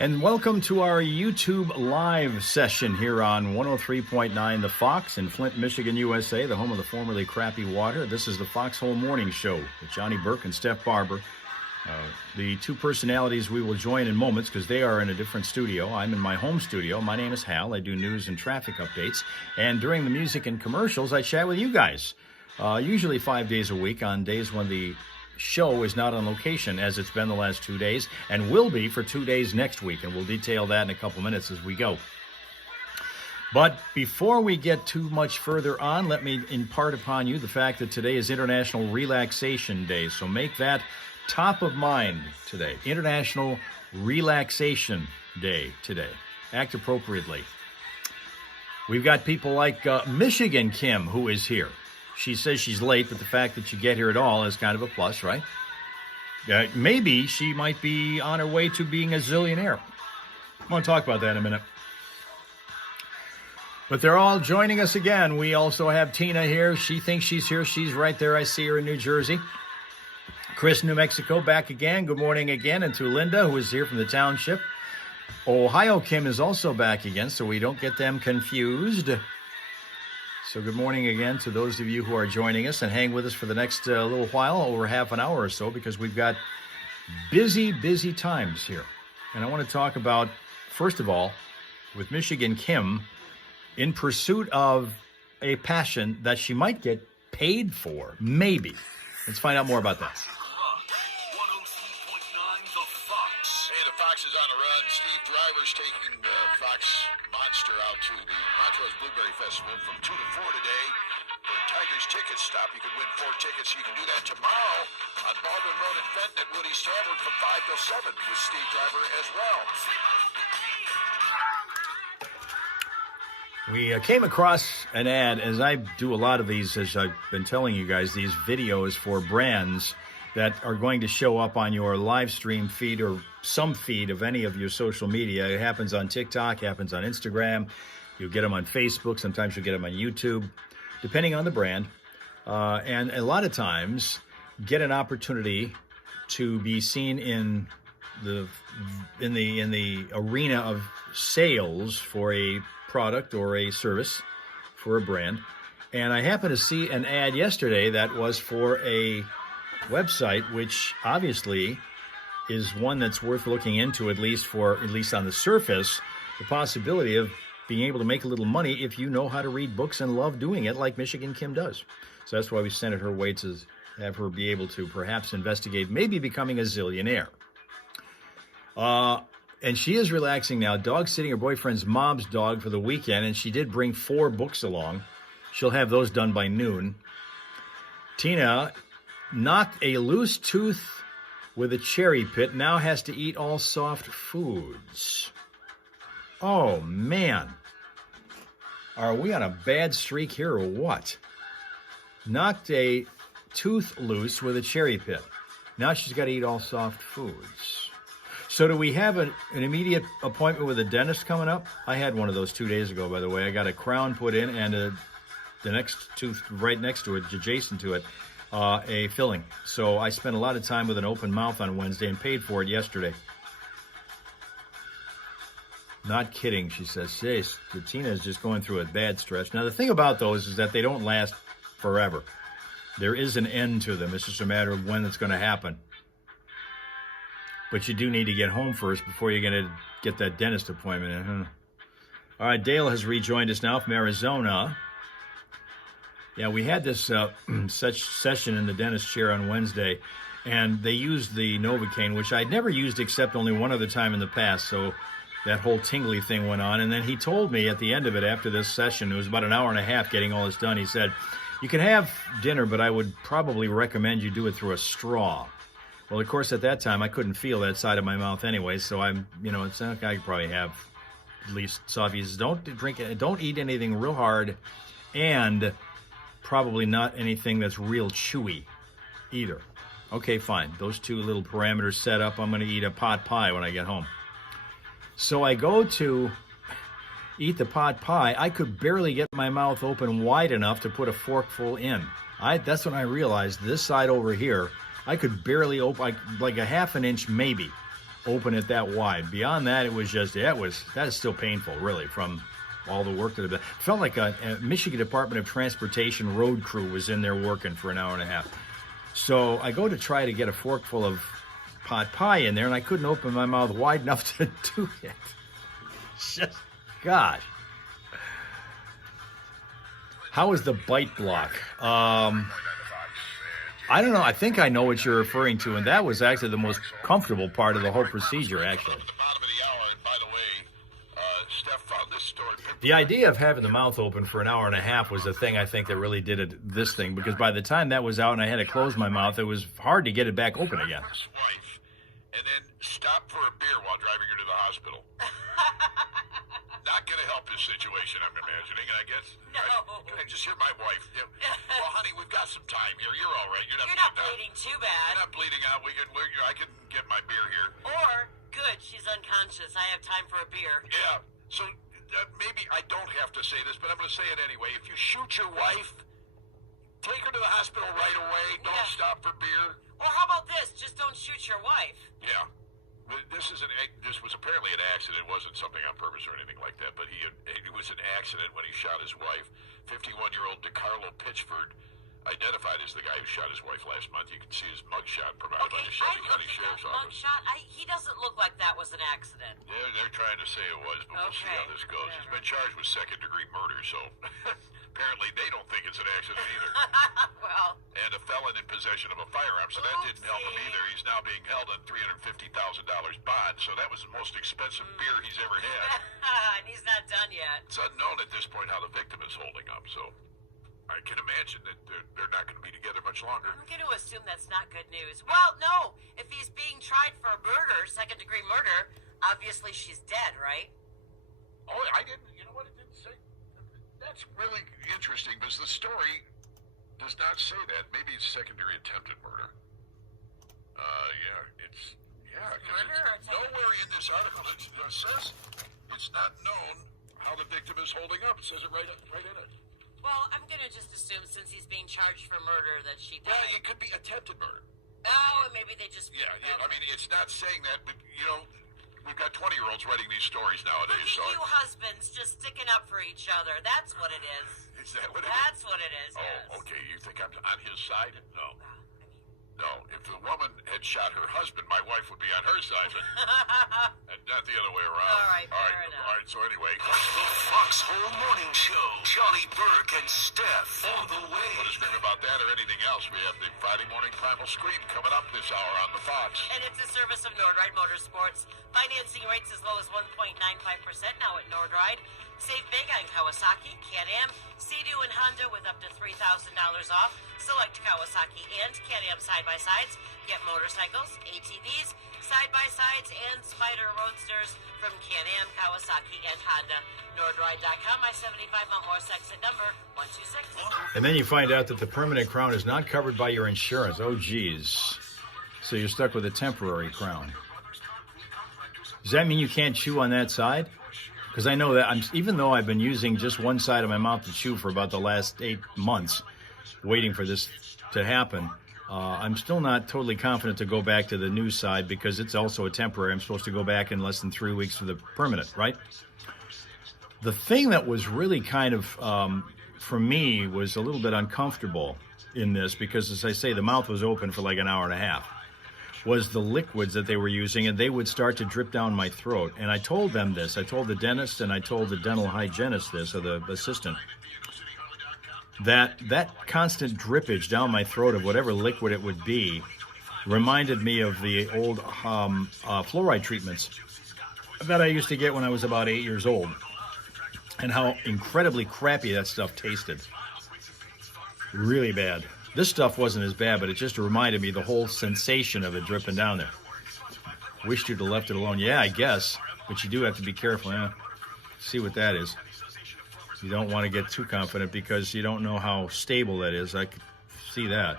And welcome to our YouTube live session here on 103.9 The Fox in Flint, Michigan, USA, the home of the formerly crappy water. This is the Foxhole Morning Show with Johnny Burke and Steph Barber. The two personalities we will join in moments because they are in a different studio. I'm in my home studio. My name is Hal. I do news and traffic updates. And during the music and commercials, I chat with you guys. Usually 5 days a week on days when the show is not on location, as it's been the last 2 days and will be for 2 days next week, and we'll detail that in a couple minutes as we go. But before we get too much further on, let me impart upon you the fact that today is International Relaxation Day, so make that top of mind today. International Relaxation Day today. Act appropriately. We've got people like Michigan Kim, who is here. She says she's late, but the fact that you get here at all is kind of a plus, right? Maybe she might be on her way to being a zillionaire. I want to talk about that in a minute. But they're all joining us again. We also have Tina here. She thinks she's here. She's right there. I see her in New Jersey. Chris, New Mexico, back again. Good morning again. And to Linda, who is here from the township. Ohio Kim is also back again, so we don't get them confused. So good morning again to those of you who are joining us, and hang with us for the next little while, over half an hour or so, because we've got busy times here. And I want to talk about, first of all, with Michigan Kim, in pursuit of a passion that she might get paid for, maybe. Let's find out more about that. 103.9 The Fox. Hey, the Fox is on the run. Steve Driver's taking the Fox Monster out to the Montrose Blueberry Festival from 2 to 4 today. For a Tigers ticket stop, you can win 4 tickets. You can do that tomorrow on Baldwin Road in Fenton at Woody's Tavern from 5 till 7 with Steve Driver as well. We came across an ad, as I do a lot of these, as I've been telling you guys, these videos for brands that are going to show up on your live stream feed or some feed of any of your social media. It happens on TikTok, happens on Instagram. You'll get them on Facebook. Sometimes you'll get them on YouTube, depending on the brand. And a lot of times get an opportunity to be seen in the arena of sales for a product or a service for a brand. And I happened to see an ad yesterday that was for a website, which obviously is one that's worth looking into, at least on the surface, the possibility of being able to make a little money if you know how to read books and love doing it like Michigan Kim does. So that's why we sent it her way, to have her be able to perhaps investigate maybe becoming a zillionaire. And she is relaxing now, dog sitting her boyfriend's mom's dog for the weekend, and she did bring 4 books along. She'll have those done by noon. Tina knocked a loose tooth with a cherry pit, now has to eat all soft foods. Oh, man. Are we on a bad streak here or what? Knocked a tooth loose with a cherry pit. Now she's got to eat all soft foods. So do we have an immediate appointment with a dentist coming up? I had one of those 2 days ago, by the way. I got a crown put in and the next tooth right next to it, adjacent to it, a filling. So I spent a lot of time with an open mouth on Wednesday and paid for it yesterday. Not kidding, she says. Tina is just going through a bad stretch. Now, the thing about those is that they don't last forever. There is an end to them. It's just a matter of when it's going to happen. But you do need to get home first before you're going to get that dentist appointment in, huh? All right, Dale has rejoined us now from Arizona. Yeah, we had this such session in the dentist chair on Wednesday, and they used the Novocaine, which I'd never used except only one other time in the past, so that whole tingly thing went on. And then he told me at the end of it, after this session, it was about an hour and a half getting all this done, he said, you can have dinner, but I would probably recommend you do it through a straw. Well, of course, at that time, I couldn't feel that side of my mouth anyway, so it's okay, I could probably have at least softies. Don't drink it, don't eat anything real hard, and probably not anything that's real chewy either. Okay, fine. Those 2 little parameters set up. I'm going to eat a pot pie when I get home. So I go to eat the pot pie. I could barely get my mouth open wide enough to put a forkful in. That's when I realized this side over here, I could barely open, like a half an inch maybe open it that wide. Beyond that, it was just, that is still painful, really, from all the work that had been. It felt like a Michigan Department of Transportation road crew was in there working for an hour and a half. So I go to try to get a forkful of pot pie in there, and I couldn't open my mouth wide enough to do it. Just, gosh. How is the bite block? I don't know. I think I know what you're referring to, and that was actually the most comfortable part of the whole procedure, actually. At the bottom of the hour, and by the way, Steph found this story. The idea of having the mouth open for an hour and a half was the thing I think that really did this thing, because by the time that was out and I had to close my mouth, it was hard to get it back open again. Wife, and then stop for a beer while driving her to the hospital. Not going to help this situation, I'm imagining, I guess. No. Can I just hear my wife? Yeah. Well, honey, we've got some time here. You're all right. You're not bleeding too bad. You're not bleeding out. I can get my beer here. Or, good, she's unconscious. I have time for a beer. Yeah. So maybe I don't have to say this, but I'm going to say it anyway. If you shoot your wife, take her to the hospital right away. Don't stop for beer. Or how about this? Just don't shoot your wife. Yeah. This was apparently an accident. It wasn't something on purpose or anything like that, but it was an accident when he shot his wife. 51-year-old DeCarlo Pitchford, identified as the guy who shot his wife last month. You can see his mugshot provided by the Shelby County Sheriff's Office. He doesn't look like that was an accident. Yeah, they're trying to say it was, but we'll see how this goes. He's been charged with second-degree murder, so apparently they don't think it's an accident either. Well. And a felon in possession of a firearm, so that didn't help him either. He's now being held on $350,000 bond, so that was the most expensive beer he's ever had. And he's not done yet. It's unknown at this point how the victim is holding up, so I can imagine that they're not going to be together much longer. I'm going to assume that's not good news. Well, no. If he's being tried for murder, second-degree murder, obviously she's dead, right? Oh, I didn't. You know what? It didn't say. That's really interesting because the story does not say that. Maybe it's second-degree attempted murder. Murder or nowhere in this article it says it's not known how the victim is holding up. It says it right in it. Well, I'm going to just assume since he's being charged for murder that she died. Well, it could be attempted murder. Oh, and maybe they just... Yeah, I mean, it's not saying that, but, we've got 20-year-olds writing these stories nowadays. Look at you husbands just sticking up for each other. That's what it is. Is that what it is? That's what it is, yes. Oh, okay. You think I'm on his side? No. No, if the woman had shot her husband, my wife would be on her side, but not the other way around. All right, fair enough. All right, so anyway. The Foxhole Morning Show. Johnny Burke and Steph on the way. Want to scream about that or anything else? We have the Friday Morning Primal Scream coming up this hour on the Fox. And it's a service of Nordride Motorsports. Financing rates as low as 1.95% now at Nordride. Save big on Kawasaki, Can-Am, Sea-Doo, and Honda with up to $3,000 off. Select Kawasaki and Can-Am side-by-sides. Get motorcycles, ATVs, side-by-sides, and Spider Roadsters from Can-Am, Kawasaki, and Honda. Nordride.com, I-75 Mount Morris exit number 126. And then you find out that the permanent crown is not covered by your insurance. Oh, geez. So you're stuck with a temporary crown. Does that mean you can't chew on that side? Because I know that even though I've been using just one side of my mouth to chew for about the last 8 months, waiting for this to happen, I'm still not totally confident to go back to the new side because it's also a temporary. I'm supposed to go back in less than 3 weeks for the permanent, right? The thing that was really kind of, for me, was a little bit uncomfortable in this because, as I say, the mouth was open for like an hour and a half, was the liquids that they were using, and they would start to drip down my throat. And I told them this. I told the dentist and I told the dental hygienist this, or the assistant, that constant drippage down my throat of whatever liquid it would be reminded me of the old fluoride treatments that I used to get when I was about 8 years old, and how incredibly crappy that stuff tasted. Really bad. This stuff wasn't as bad, but it just reminded me the whole sensation of it dripping down there. Wished you'd have left it alone. Yeah, I guess. But you do have to be careful. Yeah. See what that is. You don't want to get too confident because you don't know how stable that is. I could see that.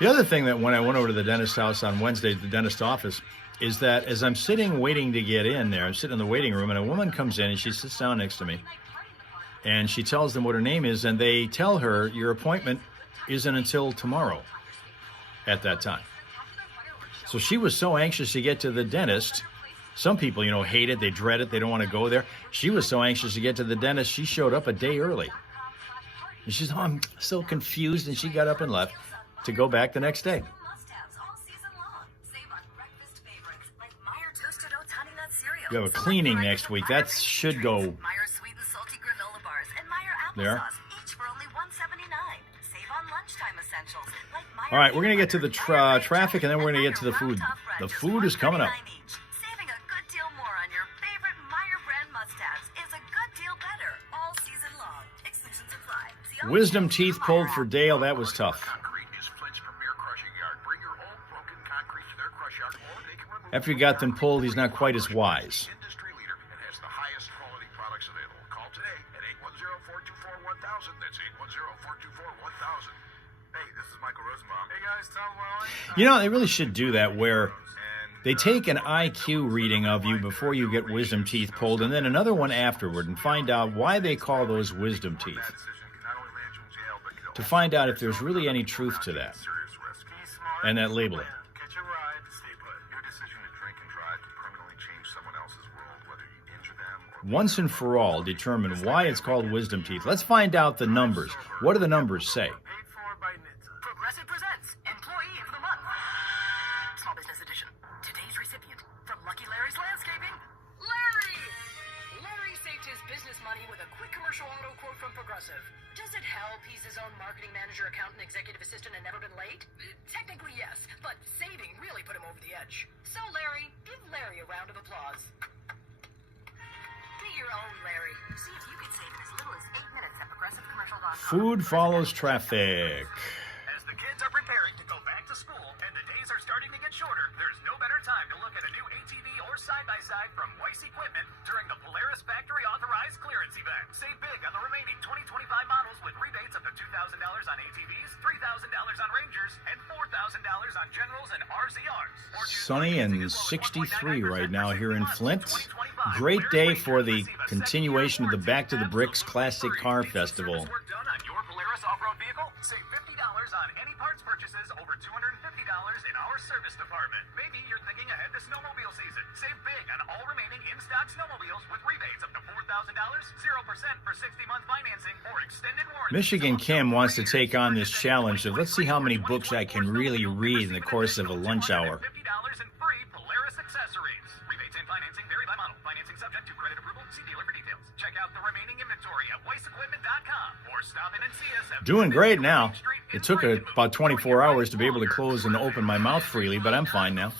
The other thing that when I went over to the dentist's house on Wednesday, the dentist's office, is that as I'm sitting waiting to get in there, I'm sitting in the waiting room, and a woman comes in and she sits down next to me. And she tells them what her name is, and they tell her, your appointment isn't until tomorrow at that time. So she was so anxious to get to the dentist. Some people, hate it. They dread it. They don't want to go there. She was so anxious to get to the dentist, she showed up a day early. And she's, I'm so confused. And she got up and left to go back the next day. You have a cleaning next week. That should go there. All right, we're going to get to the traffic, and then we're going to get to the food. The food is coming up. Saving a good deal more on your favorite Meyer brand must-haves is a good deal better all season long. Exclusions apply. Wisdom teeth pulled for Dale. That was tough. After he got them pulled, he's not quite as wise. They really should do that where they take an IQ reading of you before you get wisdom teeth pulled and then another one afterward and find out why they call those wisdom teeth. To find out if there's really any truth to that and that labeling. Once and for all, determine why it's called wisdom teeth. Let's find out the numbers. What do the numbers say? Progressive presents Employee of the Month. Small Business Edition. Today's recipient from Lucky Larry's Landscaping, Larry! Larry saved his business money with a quick commercial auto quote from Progressive. Does it help he's his own marketing manager, accountant, executive assistant, and never been late? Technically, yes, but saving really put him over the edge. So, Larry, give Larry a round of applause. Be your own Larry. See if you can save in as little as 8 minutes at progressivecommercial.com. Food follows traffic. As the kids are preparing to go back to school and the days are starting to get shorter, there's no better time to look at a new ATV or side-by-side from Weiss Equipment during the Polaris Factory Authorized Clearance Event. Save big on the remaining 2025 models with rebates up to $2,000 on ATVs, $3,000 on Rangers, and $4,000 on Generals and RZRs. Sunny and 63 right now here in Flint. Great day for the continuation of the Back to the Bricks Classic Car Festival. Work done on your Polaris off-road vehicle? Save $50 on any parts purchases over $250 in our service department. Maybe you're thinking ahead to snowmobile season. Save big on all remaining in-stock snowmobiles with rebates up to $4,000, 0% for 60-month financing or extended warranty. Michigan Kim wants to take on this challenge of let's see how many books I can really read in the course of a lunch hour. $50 in free Polaris accessories. Rebates and financing vary by model. Financing subject to credit approval. See dealer for details. Check out the remaining inventory at WeissEquipment.com or stop in and see us at Doing great now. It took about 24 hours to be able to close and open my mouth freely, but I'm fine now.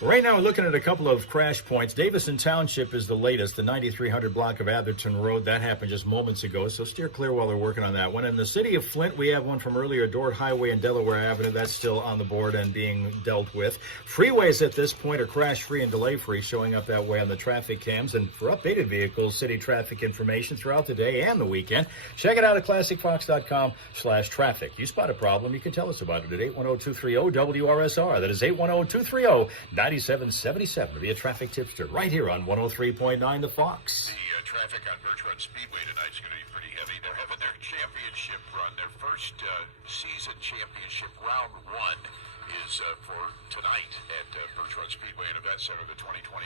Right now, we're looking at a couple of crash points. Davison Township is the latest, the 9300 block of Atherton Road. That happened just moments ago, so steer clear while they're working on that one. In the city of Flint, we have one from earlier, Dort Highway and Delaware Avenue. That's still on the board and being dealt with. Freeways at this point are crash-free and delay-free, showing up that way on the traffic cams. And for updated vehicles, city traffic information throughout the day and the weekend, check it out at classicfox.com/traffic. You spot a problem, you can tell us about it at 810-230-WRSR. That is 810-230-9777 to be a traffic tipster right here on 103.9 The Fox. The traffic on Birch Run Speedway tonight is going to be pretty heavy. They're having their championship run. Their first season championship round one is for tonight at Birch Run Speedway and Event Center, the 2025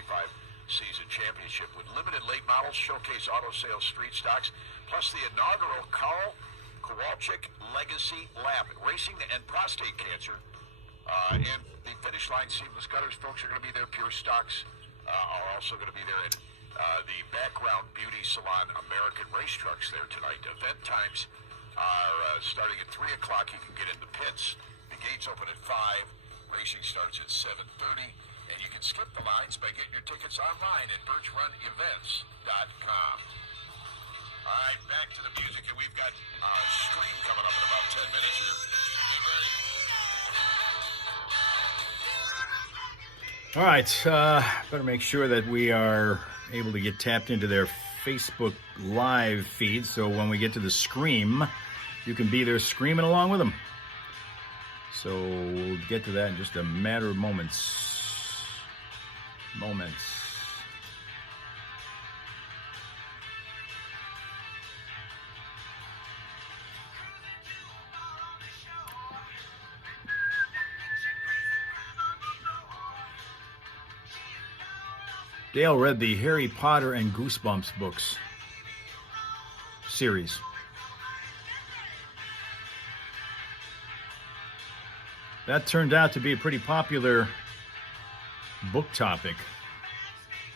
season championship with limited late models, showcase auto sales, street stocks, plus the inaugural Carl Kowalczyk Legacy Lap, racing to end prostate cancer. And the finish line seamless gutters folks are going to be there. Pure Stocks are also going to be there. And the Background Beauty Salon American Race Trucks there tonight. Event times are starting at 3 o'clock. You can get in the pits. The gates open at 5. Racing starts at 7:30. And you can skip the lines by getting your tickets online at birchronevents.com. All right, back to the music. And we've got Stream coming up in about 10 minutes here. Get ready. All right, better make sure that we are able to get tapped into their Facebook Live feed, so when we get to the Scream, you can be there screaming along with them. So we'll get to that in just a matter of moments. Dale read the Harry Potter and Goosebumps books series. That turned out to be a pretty popular book topic.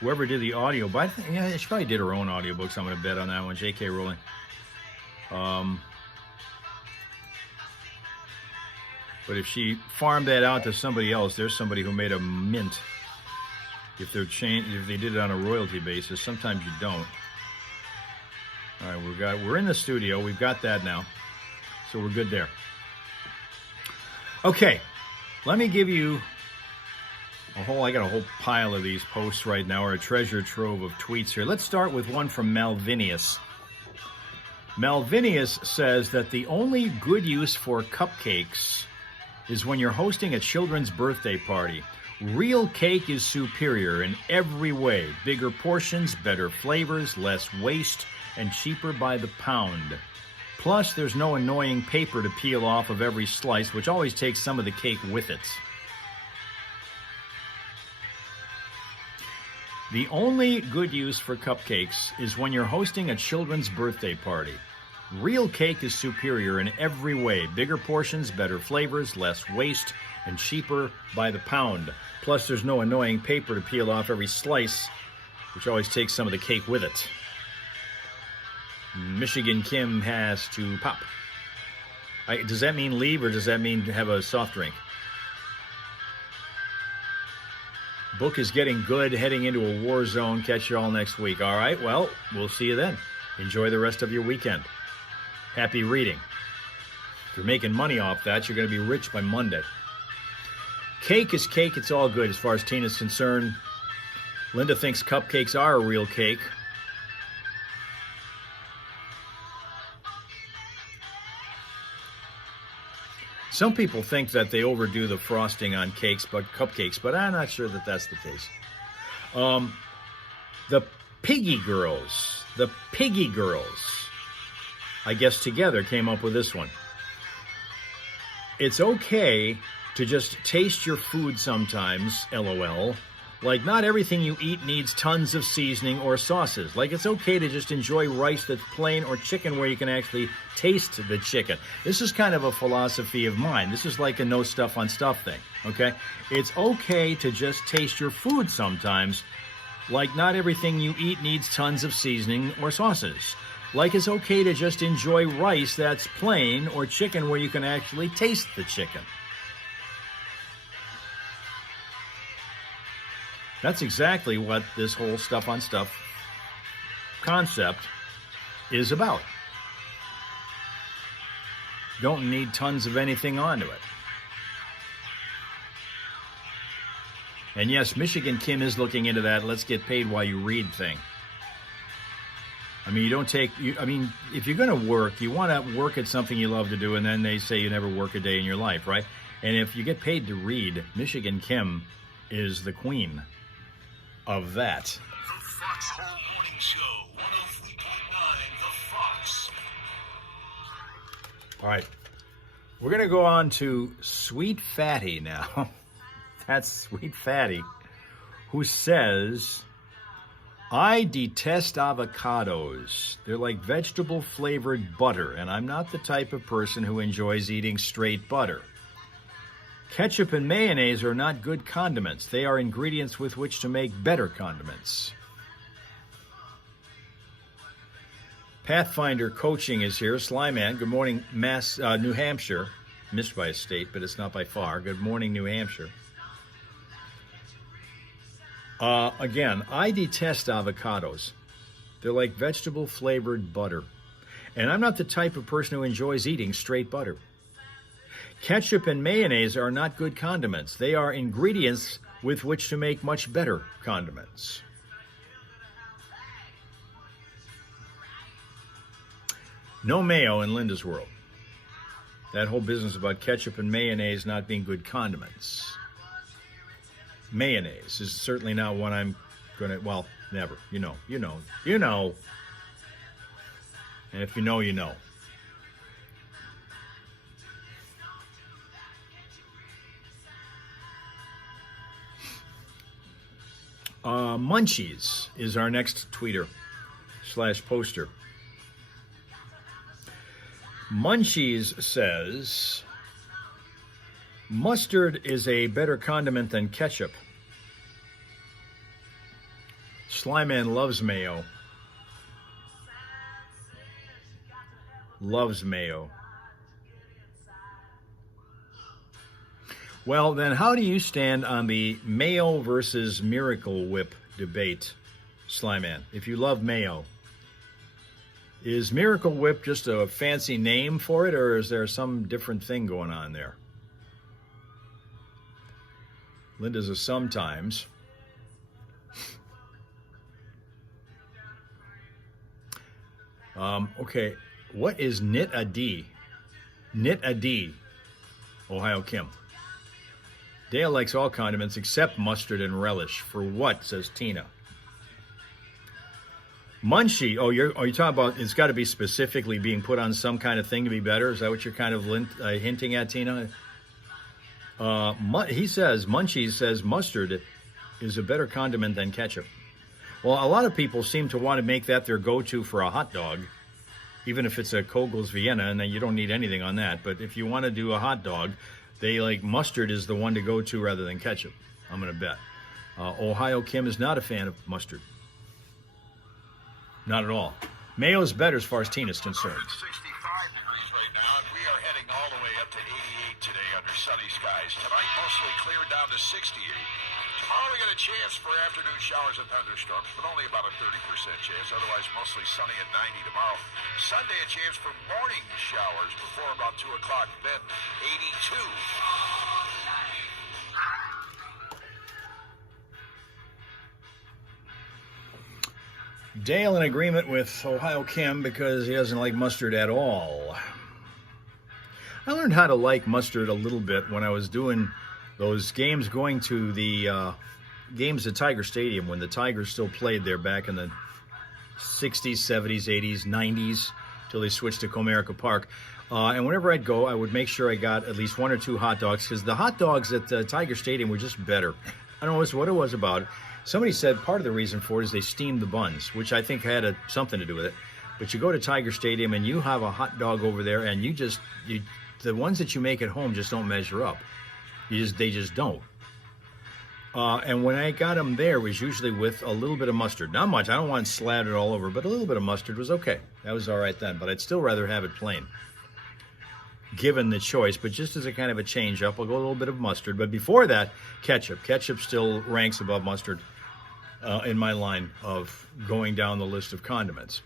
Whoever did the audio, but yeah, she probably did her own audiobooks. I'm going to bet on that one. J.K. Rowling. But if she farmed that out to somebody else, there's somebody who made a mint. If they did it on a royalty basis, sometimes you don't. All right, we're in the studio. We've got that now, so we're good there. Okay, let me give you I got a whole pile of these posts right now, or a treasure trove of tweets here. Let's start with one from Malvinius. Malvinius says that the only good use for cupcakes is when you're hosting a children's birthday party. Real cake is superior in every way. Bigger portions, better flavors, less waste, and cheaper by the pound. Plus, there's no annoying paper to peel off of every slice, which always takes some of the cake with it. The only good use for cupcakes is when you're hosting a children's birthday party. Real cake is superior in every way. Bigger portions, better flavors, less waste, and cheaper by the pound. Plus, there's no annoying paper to peel off every slice, which always takes some of the cake with it. Michigan Kim has to pop. Does that mean leave, or does that mean have a soft drink? Book is getting good, heading into a war zone. Catch you all next week. All right, well, we'll see you then. Enjoy the rest of your weekend. Happy reading. If you're making money off that, you're going to be rich by Monday. Cake is cake. It's all good as far as Tina's concerned. Linda thinks cupcakes are a real cake. Some people think that they overdo the frosting on cupcakes, but I'm not sure that that's the case. The Piggy Girls, I guess together came up with this one. It's okay to just taste your food sometimes, LOL. Like, not everything you eat needs tons of seasoning or sauces. Like, it's okay to just enjoy rice that's plain, or chicken where you can actually taste the chicken. This is kind of a philosophy of mine. This is like a no stuff on stuff thing, okay? It's okay to just taste your food sometimes. Like, not everything you eat needs tons of seasoning or sauces. Like, it's okay to just enjoy rice that's plain, or chicken where you can actually taste the chicken. That's exactly what this whole stuff on stuff concept is about. Don't need tons of anything onto it. And yes, Michigan Kim is looking into that let's get paid while you read thing. I mean, if you're going to work, you want to work at something you love to do, and then they say you never work a day in your life, right? And if you get paid to read, Michigan Kim is the queen of that. The Fox Home Morning Show, 103.9 The Fox. All right. We're going to go on to Sweet Fatty now. That's Sweet Fatty, who says, I detest avocados. They're like vegetable-flavored butter, and I'm not the type of person who enjoys eating straight butter. Ketchup and mayonnaise are not good condiments. They are ingredients with which to make better condiments. Pathfinder Coaching is here. Slyman, good morning, New Hampshire. Missed by a state, but it's not by far. Good morning, New Hampshire. Again, I detest avocados. They're like vegetable-flavored butter. And I'm not the type of person who enjoys eating straight butter. Ketchup and mayonnaise are not good condiments. They are ingredients with which to make much better condiments. No mayo in Linda's world. That whole business about ketchup and mayonnaise not being good condiments. Mayonnaise is certainly not one I'm going to, well, never. You know. And if you know, you know. Munchies is our next tweeter / poster. Munchies says, mustard is a better condiment than ketchup. Slyman loves mayo. Loves mayo. Well, then how do you stand on the mayo versus Miracle Whip debate, Slyman? If you love mayo, is Miracle Whip just a fancy name for it, or is there some different thing going on there? Linda's a sometimes. Okay, what is Knit a D? Knit a D, Ohio Kim. Dale likes all condiments except mustard and relish. For what, says Tina. Munchie, are you talking about it's got to be specifically being put on some kind of thing to be better? Is that what you're kind of hinting at, Tina? He says, Munchie says mustard is a better condiment than ketchup. Well, a lot of people seem to want to make that their go-to for a hot dog, even if it's a Kogel's Vienna, and then you don't need anything on that. But if you want to do a hot dog, they like mustard is the one to go to rather than ketchup, I'm going to bet. Ohio Kim is not a fan of mustard. Not at all. Mayo is better as far as Tina's concerned. 65 degrees right now, and we are heading all the way up to 88 today under sunny skies. Tonight, mostly clear down to 68. Tomorrow, we got a chance for afternoon showers and thunderstorms, but only about a 30% chance. Otherwise, mostly sunny at 90 tomorrow. Sunday, a chance for morning showers before about 2 o'clock, then 82. Dale in agreement with Ohio Kim because he doesn't like mustard at all. I learned how to like mustard a little bit when I was doing those games, going to the games at Tiger Stadium when the Tigers still played there back in the 60s, 70s, 80s, 90s, till they switched to Comerica Park. And whenever I'd go, I would make sure I got at least 1 or 2 hot dogs, because the hot dogs at Tiger Stadium were just better. I don't know what it was about it. Somebody said part of the reason for it is they steamed the buns, which I think had something to do with it. But you go to Tiger Stadium and you have a hot dog over there, and the ones that you make at home just don't measure up. They just don't. And when I got them there, it was usually with a little bit of mustard. Not much. I don't want it slathered all over, but a little bit of mustard was okay. That was all right then. But I'd still rather have it plain, given the choice. But just as a kind of a change up, I'll go a little bit of mustard. But before that, ketchup. Ketchup still ranks above mustard in my line of going down the list of condiments.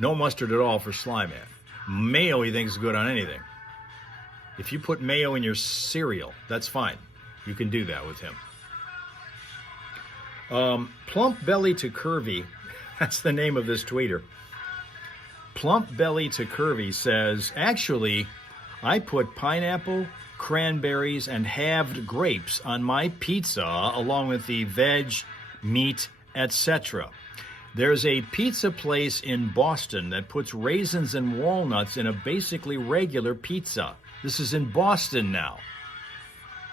No mustard at all for Slyman. Mayo he thinks is good on anything. If you put mayo in your cereal, that's fine. You can do that with him. Plump Belly to Curvy, that's the name of this tweeter. Plump Belly to Curvy says, actually, I put pineapple, cranberries, and halved grapes on my pizza, along with the veg, meat, etc. There's a pizza place in Boston that puts raisins and walnuts in a basically regular pizza. This is in Boston now.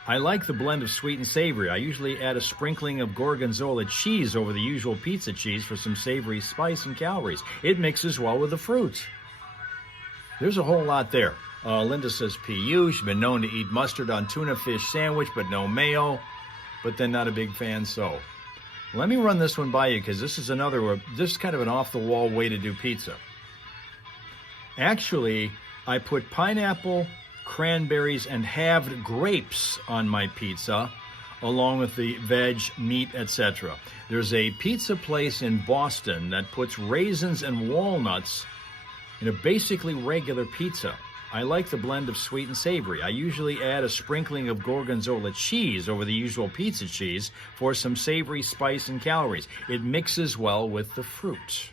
I like the blend of sweet and savory. I usually add a sprinkling of gorgonzola cheese over the usual pizza cheese for some savory spice and calories. It mixes well with the fruit. There's a whole lot there. Linda says PU. She's been known to eat mustard on tuna fish sandwich, but no mayo. But then not a big fan, so. Let me run this one by you, because this is this is kind of an off-the-wall way to do pizza. Actually, I put pineapple, cranberries, and halved grapes on my pizza, along with the veg, meat, etc. There's a pizza place in Boston that puts raisins and walnuts in a basically regular pizza. I like the blend of sweet and savory. I usually add a sprinkling of gorgonzola cheese over the usual pizza cheese for some savory spice and calories. It mixes well with the fruit.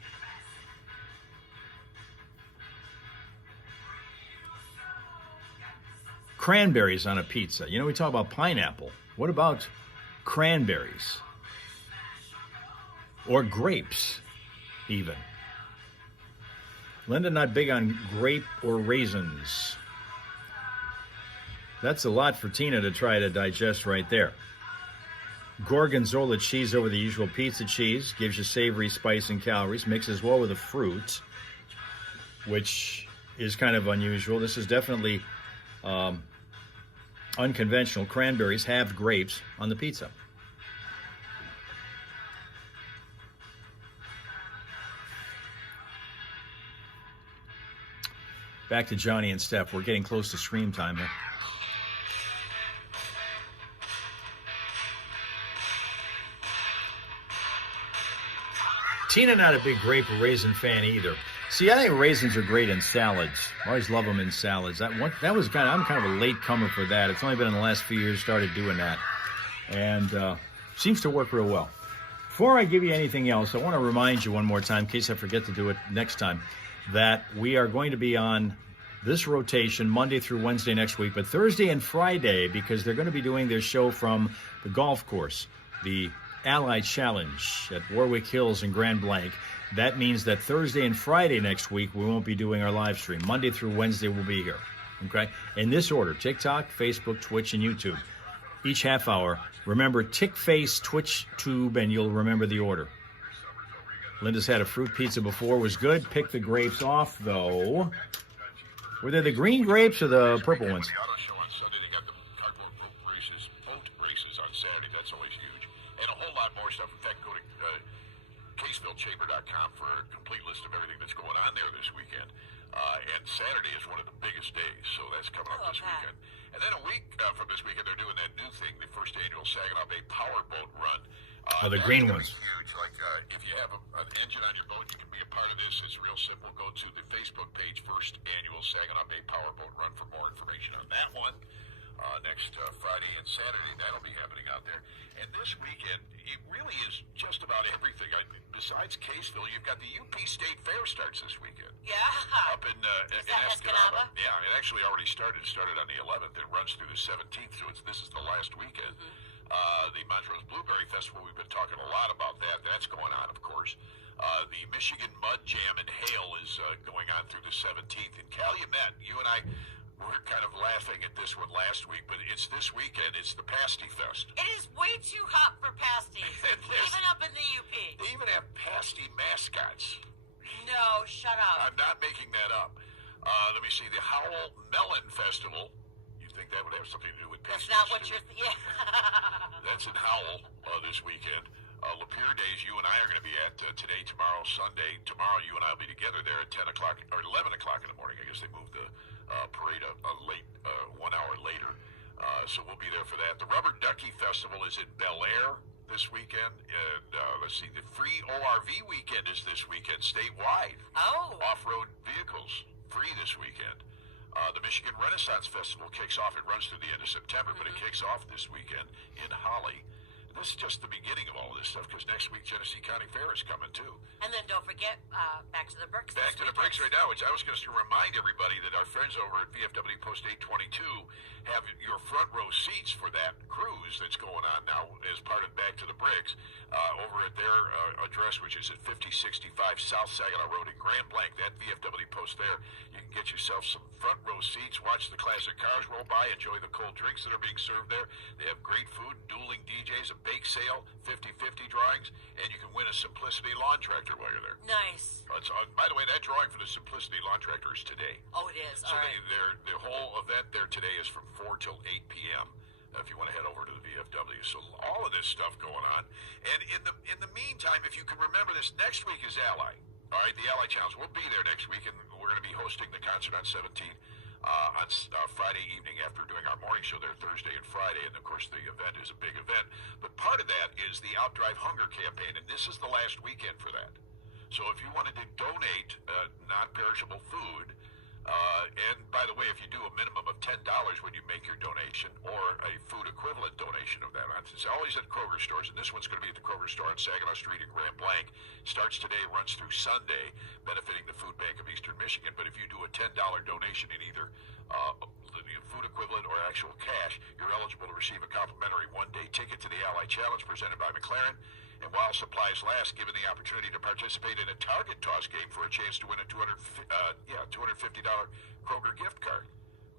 Cranberries on a pizza. You know, we talk about pineapple. What about cranberries? Or grapes, even. Linda, not big on grape or raisins. That's a lot for Tina to try to digest right there. Gorgonzola cheese over the usual pizza cheese. Gives you savory, spice, and calories. Mixes well with the fruit, which is kind of unusual. This is definitely unconventional. Cranberries, halved grapes on the pizza. Back to Johnny and Steph. We're getting close to stream time here. Tina not a big grape or raisin fan either. See, I think raisins are great in salads. I always love them in salads. I'm kind of a late comer for that. It's only been in the last few years started doing that, and seems to work real well. Before I give you anything else, I want to remind you one more time, in case I forget to do it next time, that we are going to be on this rotation Monday through Wednesday next week, but Thursday and Friday, because they're going to be doing their show from the golf course, the Ally Challenge at Warwick Hills in Grand Blanc. That means that Thursday and Friday next week, we won't be doing our live stream. Monday through Wednesday, we'll be here. Okay? In this order, TikTok, Facebook, Twitch, and YouTube. Each half hour. Remember, TickFace, Twitch, Tube, and you'll remember the order. Linda's had a fruit pizza before. Was good. Pick the grapes off, though. Were they the green grapes or the purple ones? The auto show on Sunday, they got the cardboard boat races on Saturday. That's always huge. And a whole lot more stuff. In fact, go to CasevilleChamber.com for a complete list of everything that's going on there this weekend. And Saturday is one of the biggest days, so that's coming up this weekend. And then a week from this weekend, they're doing that new thing, the first annual Saginaw Bay Powerboat Run. The green ones. Huge. Like, if you have an engine on your boat, you can be a part of this. It's real simple. Go to the Facebook page, First Annual Saginaw Bay Powerboat Run, for more information on that one. Next Friday and Saturday, that'll be happening out there. And this weekend, it really is just about everything. Besides Caseville, you've got the UP State Fair starts this weekend. Yeah. Up in Escanaba? Yeah, it actually already started. It started on the 11th. It runs through the 17th, so this is the last weekend. The Montrose Blueberry Festival, we've been talking a lot about that. That's going on, of course. The Michigan Mud Jam and Hail is going on through the 17th. In Calumet, you and I were kind of laughing at this one last week, but it's this weekend. It's the Pasty Fest. It is way too hot for pasties, even up in the UP. They even have pasty mascots. No, shut up. I'm not making that up. Let me see. The Howell Melon Festival. You'd think that would have something to do with pasties. That's not what you're yeah. That's in Howell this weekend. Lapeer Days, you and I are going to be at today, tomorrow, Sunday. Tomorrow, you and I will be together there at 10 o'clock or 11 o'clock in the morning. I guess they moved the parade late, 1 hour later. So we'll be there for that. The Rubber Ducky Festival is in Bel Air this weekend. And let's see, the Free ORV Weekend is this weekend statewide. Oh. Off-road vehicles free this weekend. The Michigan Renaissance Festival kicks off. It runs through the end of September, but it kicks off this weekend in Holly. This is just the beginning of all this stuff, because next week Genesee County Fair is coming too. And then don't forget, Back to the Bricks. Back to the Bricks right now, which I was going to remind everybody that our friends over at VFW Post 822 have your front row seats for that cruise that's going on now as part of Back to the Bricks over at their address, which is at 5065 South Saginaw Road in Grand Blanc. That VFW Post there, you can get yourself some front row seats, watch the classic cars roll by, enjoy the cold drinks that are being served there. They have great food, dueling DJs, a bake sale, 50-50 drawings, and you can win a Simplicity lawn tractor while you're there. Nice. By the way, that drawing for the Simplicity lawn tractor is today. Oh, it is. So All right. the whole event there today is from 4 till 8 p.m. If you want to head over to the VFW. So all of this stuff going on. And in the meantime, if you can remember this, next week is Ally. All right, the Ally Challenge. We'll be there next week, and we're going to be hosting the concert on 17th. On Friday evening after doing our morning show there Thursday and Friday, and of course the event is a big event. But part of that is the Outdrive Hunger campaign, and this is the last weekend for that. So if you wanted to donate non-perishable food, and by the way, if you do a minimum of $10 when you make your donation, or a food equivalent donation of that, it's always at Kroger stores, and this one's going to be at the Kroger store on Saginaw Street in Grand Blanc. Starts today, runs through Sunday, benefiting the Food Bank of Eastern Michigan. But if you do a $10 donation in either food equivalent or actual cash, you're eligible to receive a complimentary one-day ticket to the Ally Challenge presented by McLaren. And while supplies last, given the opportunity to participate in a Target Toss game for a chance to win a $250 Kroger gift card.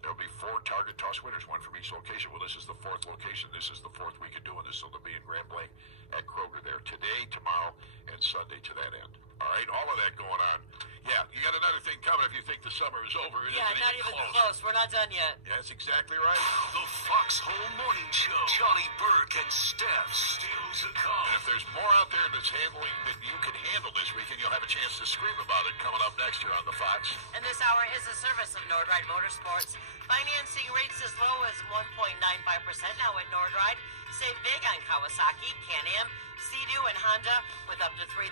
There'll be 4 target toss winners, 1 from each location. Well, this is the 4th location. This is the 4th week of doing this, so they'll be in Grand Blanc at Kroger there today, tomorrow, and Sunday to that end. All right, all of that going on. Yeah, you got another thing coming if you think the summer is over. It Yeah, isn't not even close. We're not done yet. Yeah, that's exactly right. The Foxhole Morning Show. Johnny Burke and Steph still to come. And if there's more out there that's handling that you can handle this weekend, you'll have a chance to scream about it coming up next year on the Fox. And this hour is a service of Nordride Motorsports. Financing rates as low as 1.95% now at Nordride. Save big on Kawasaki, Can-Am, Sea-Doo, and Honda with up to $3,000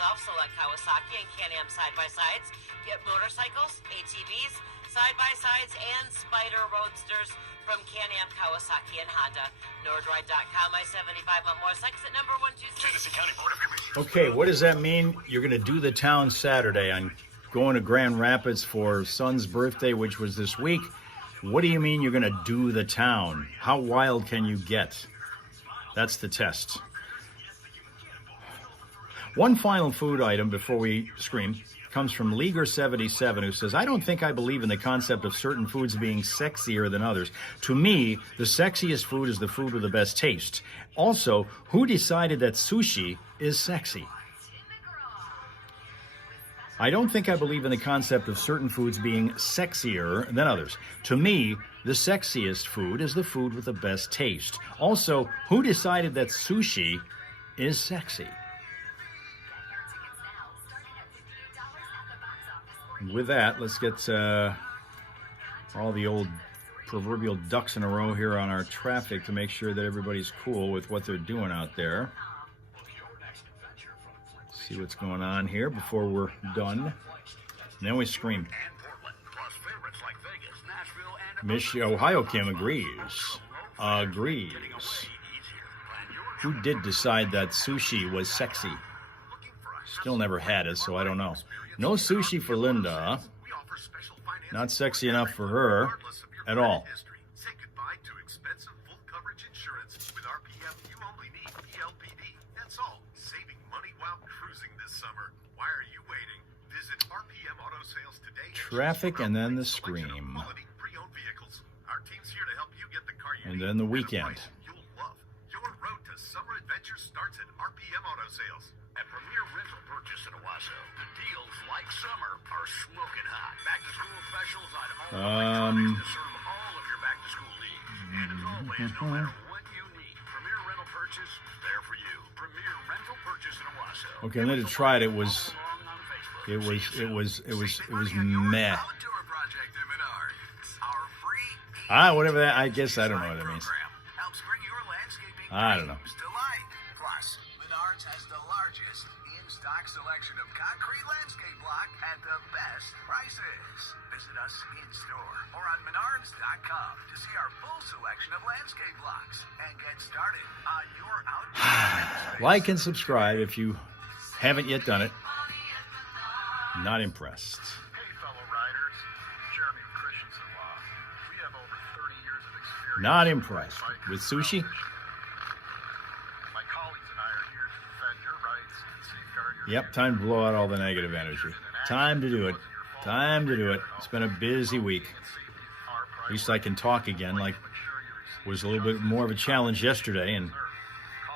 off select Kawasaki and Can-Am side-by-sides. Get motorcycles, ATVs, side-by-sides, and Spider Roadsters from Can-Am, Kawasaki, and Honda. Nordride.com, I-75 on Morse exit number 126. Tennessee County Board of Commissioners. Okay, what does that mean? You're going to do the town Saturday. I'm going to Grand Rapids for son's birthday, which was this week. What do you mean you're going to do the town? How wild can you get? That's the test. One final food item before we scream comes from Leaguer77, who says, I don't think I believe in the concept of certain foods being sexier than others. To me, the sexiest food is the food with the best taste. Also, who decided that sushi is sexy? I don't think I believe in the concept of certain foods being sexier than others. To me, the sexiest food is the food with the best taste. Also, who decided that sushi is sexy? With that, let's get all the old proverbial ducks in a row here on our traffic to make sure that everybody's cool with what they're doing out there. See what's going on here before we're done. And then we scream. Ohio Kim agrees. Who did decide that sushi was sexy? Still never had it, so I don't know. No sushi for Linda. Not sexy enough for her at all. Say goodbye to expensive full coverage insurance. With RPM, you only need ELPD. That's all. Saving money while cruising this summer. Why are you waiting? Visit RPM Auto Sales today. Traffic and then the scream. Pre-owned vehicles. Our team's here to help you get the car you And need then the at a weekend. price you'll love. Your road to summer adventure starts at RPM Auto Sales. At Premier Rental Purchase in Owasso, the deals like summer are smoking hot. Back to school specials on all electronics to serve all of your back to school needs. And as always, no matter what you need, Premier Rental Purchase is there for you. Premier Rental Purchase in Owasso. Okay, I need to try it. It was meh. Whatever that. I guess I don't know what that means. I don't know. Plus, Menards has the largest in-stock selection of concrete landscape block at the best prices. Visit us in-store or on Menards.com to see our full selection of landscape blocks and get started on your outdoor. Like and subscribe if you haven't yet done it. Not impressed. Hey, fellow riders. Jeremy Christensen Law. We have over 30 years of experience. Not impressed. With sushi? My colleagues and I are here to defend your rights and safeguard your Yep, time to blow out all the negative energy. Time to do it. Time to do it. It's been a busy week. At least I can talk again. Like, was a little bit more of a challenge yesterday, and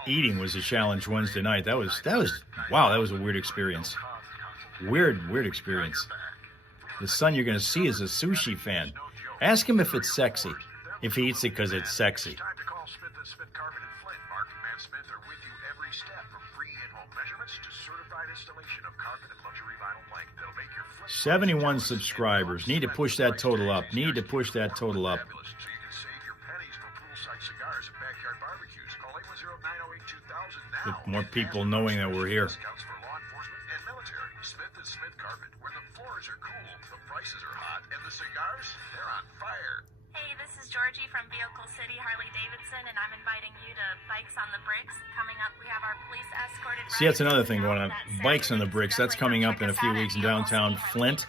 eating was a challenge Wednesday night. That was wow, that was a weird experience. Weird experience. The son you're going to see is a sushi fan. Ask him if it's sexy. If he eats it because it's sexy. Time to call Smith & Smith Carpet and Flint. Mark and Matt Smith are with you every step, from free in-home measurements to certified installation of carpet and luxury vinyl plank that'll make your flip 71 subscribers. Need to push that total up. Need to push that total up. fabulous. So you can save your pennies for poolside cigars and backyard barbecues. Call 810-908-2000 now. With more people knowing that we're here. Discounts for law enforcement and military. Smith & Smith Carpet, where the floors are cool, the prices are hot, and the cigars, they're on fire. Hey, this is Georgie from Vehicle City Harley-Davidson, and I'm inviting you to Bikes on the Bricks. Coming up, we have our police escorted. See, that's another thing going on. Bikes on the Bricks. That's coming up in a few weeks in downtown Flint.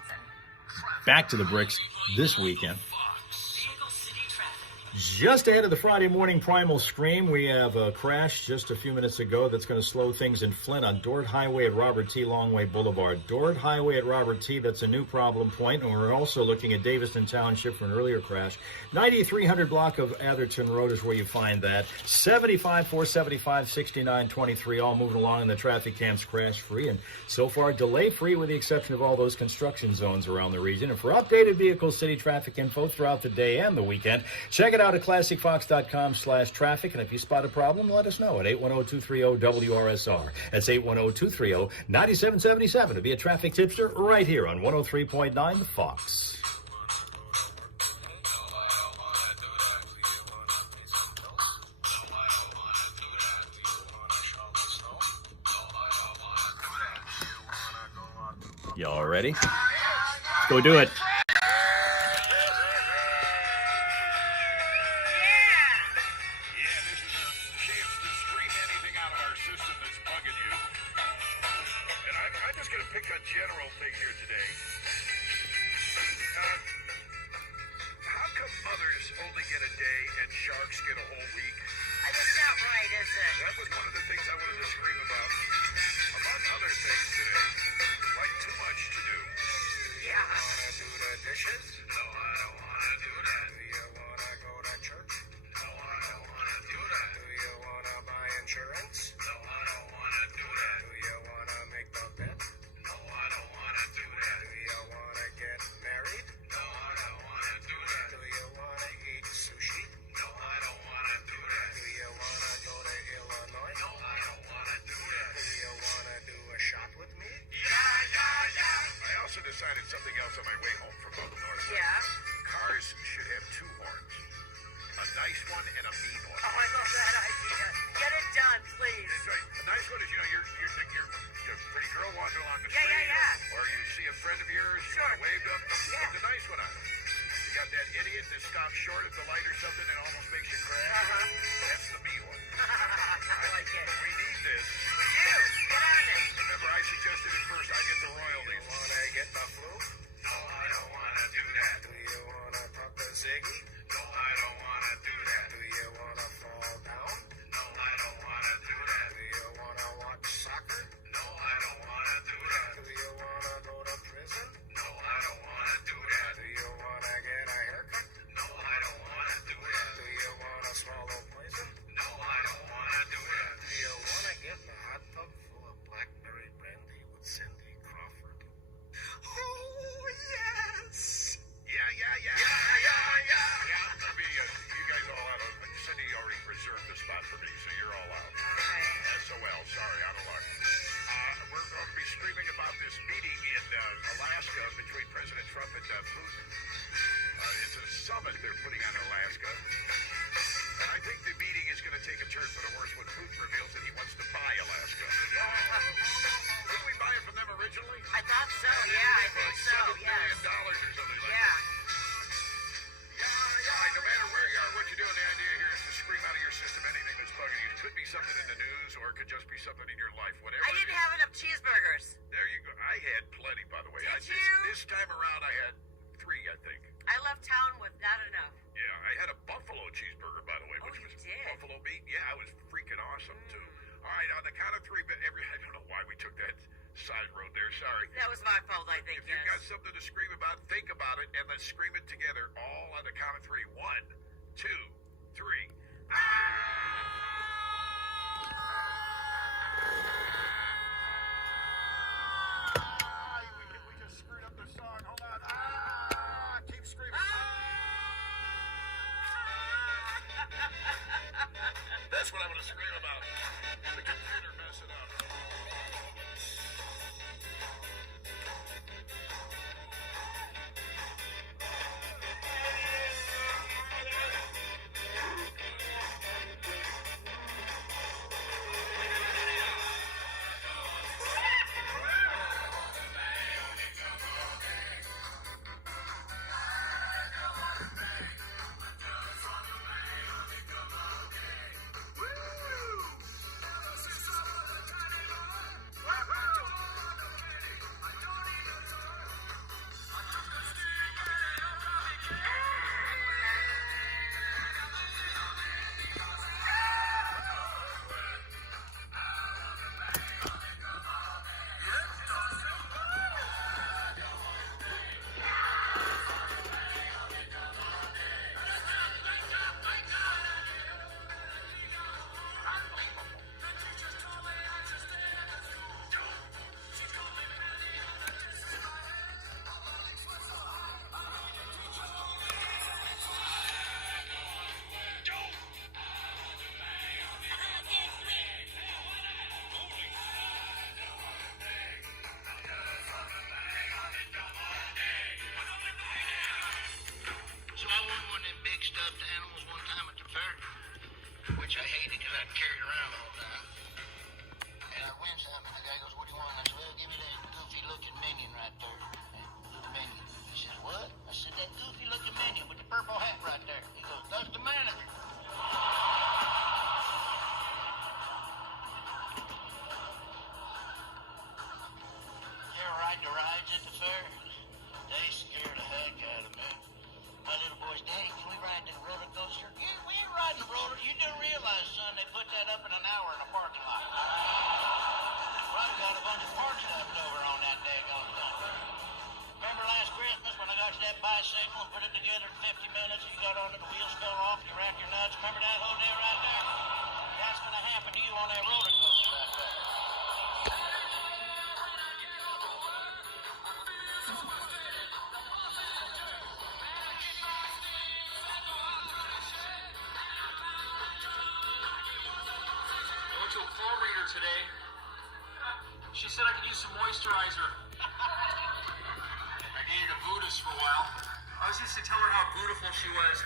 Back to the Bricks this weekend. Vehicle City traffic. Just ahead of the Friday morning primal scream, we have a crash just a few minutes ago that's going to slow things in Flint on Dort Highway at Robert T. Longway Boulevard. Dort Highway at Robert T., that's a new problem point, and we're also looking at Daviston Township for an earlier crash. 9300 block of Atherton Road is where you find that. 75, 475, 69, 23, all moving along, and the traffic cam's crash-free, and so far delay-free with the exception of all those construction zones around the region. And for updated vehicle city traffic info throughout the day and the weekend, check it out at classicfox.com/traffic. And if you spot a problem, let us know at 810-230-WRSR. That's 810-230-9777 to be a traffic tipster right here on 103.9 The Fox. Y'all ready? Go do it. General thing here today. How come mothers only get a day and sharks get a whole week? That's not right, is it? That was one of the things I wanted to scream about. Among other things today, like too much to do. Yeah. Wanna do the dishes? No, I don't wanna do that. Do you wanna go to church? No, I don't wanna do that. Do you wanna buy insurance? No, I don't wanna do that. Do you wanna make the bed? No, I don't wanna do that. Do you wanna get married? No, I don't wanna do that. Do you wanna eat sushi? No, I don't wanna do that. Do you wanna go to Illinois? No, I don't wanna do that. Do you wanna do a shot with me? Yeah. I also decided something else on my way home from up north. Yeah. Cars should have two horns. A nice one and a mean one. Oh, I love that idea. Get it done, please. That's right. A nice one is, you're a pretty girl walking along the Yeah, street. yeah. Or you see a friend of yours, you Sure. wanna wave to them. Yeah. Put the nice one on. You got that idiot that stops short at the light or something and almost makes you crash. That's the mean one. I like it. We need this. We do. Get on it. Remember, I suggested it first. I get the royalties. Wanna get the flu? No, I don't wanna do that. Do you wanna talk to Ziggy? No, I don't wanna do that. Do you wanna fall down? No, I don't wanna do that. Do you wanna watch soccer? No, I don't wanna do that. Do you wanna go to prison? No, I don't wanna do that. Do you wanna get a haircut? No, I don't wanna do that. Do you wanna swallow poison? No, I don't wanna do that. Do you wanna get in a hot tub full of blackberry brandy with Cindy Crawford? Oh, yes! Yeah. Maybe you guys all out of... Cindy already reserved the spot for me, so you're all out. SOL, sorry, out of luck. We're going to be screaming about this meeting in Alaska between President Trump and Putin. It's a summit they're putting on Alaska. And I think the meeting is going to take a turn for the worse when Putin reveals that he wants to buy Alaska. Didn't we buy it from them originally? I thought so, yeah, I think so, $7 million or something like that. All right, no matter where you are, what you're doing, the idea here is to scream out of your system anything that's bugging you. It could be something in the news, or it could just be something in your life. Whatever. I didn't have enough cheeseburgers. There you go. I had plenty, by the way. Did you? This time around, I had 3, I think. I left town with not enough. Yeah, I had a buffalo cheeseburger, by the way, which you was did? buffalo meat. Yeah, it was freaking awesome, too. All right, on the count of 3, I don't know why we took that side road there. Sorry. That was my fault, I think, If you've got something to scream about, think about it, and let's scream it together, all on the count of 3. 1, 2, 3. We just screwed up the song. Hold on. Keep screaming. That's what I want to scream about. The computer messing up. rides at the fair, they scare the heck out of me. My little boy's, Daddy, can we ride the roller coaster? Yeah, we ain't riding the roller. You do realize, son, they put that up in an hour in a parking lot. Probably got a bunch of parts left over on that daggone thing. Remember last Christmas when I got you that bicycle and put it together in 50 minutes and you got on it, the wheels fell off and you racked your nuts? Remember that whole day right there? That's going to happen to you on that roller coaster right there. I went to a palm reader today. She said I could use some moisturizer. I dated a Buddhist for a while. I was used to tell her how beautiful she was.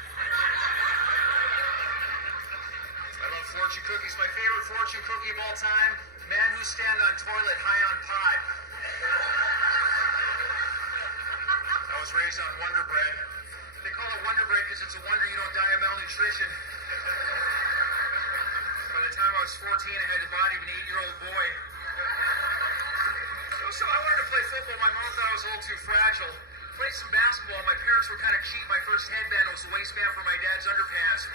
I love fortune cookies. My favorite fortune cookie of all time, man who stand on toilet high on pie. I was raised on Wonder Bread. They call it Wonder Bread because it's a wonder you don't die of malnutrition. By the time I was 14, I had the body of an 8-year-old boy. So I wanted to play football. My mom thought I was a little too fragile. Played some basketball. My parents were kind of cheap. My first headband was the waistband for my dad's underpants.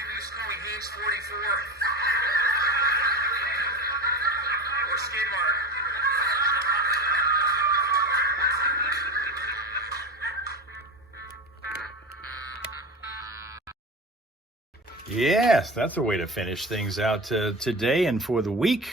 People used to call me Haynes 44. Or Skid Mark. Yes, that's a way to finish things out today and for the week.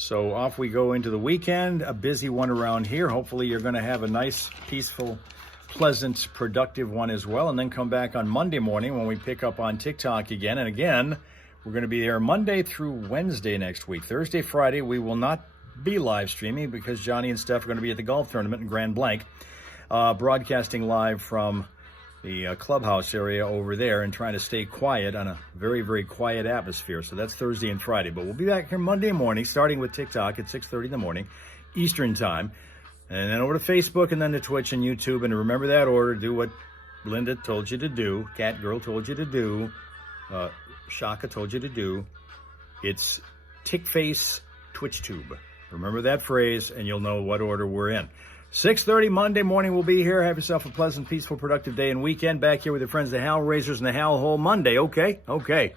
So off we go into the weekend, a busy one around here. Hopefully you're going to have a nice, peaceful, pleasant, productive one as well. And then come back on Monday morning when we pick up on TikTok again. And again, we're going to be there Monday through Wednesday next week. Thursday, Friday, we will not be live streaming because Johnny and Steph are going to be at the golf tournament in Grand Blanc, broadcasting live from the clubhouse area over there and trying to stay quiet on a very, very quiet atmosphere. So that's Thursday and Friday. But we'll be back here Monday morning, starting with TikTok at 6:30 in the morning, Eastern time. And then over to Facebook and then to Twitch and YouTube. And remember that order. Do what Linda told you to do. Cat Girl told you to do. Shaka told you to do. It's TickFace TwitchTube. Remember that phrase and you'll know what order we're in. 6:30 Monday morning, we'll be here. Have yourself a pleasant, peaceful, productive day and weekend. Back here with your friends, the Hal Raisers and the Hal Hole Monday. Okay? Okay.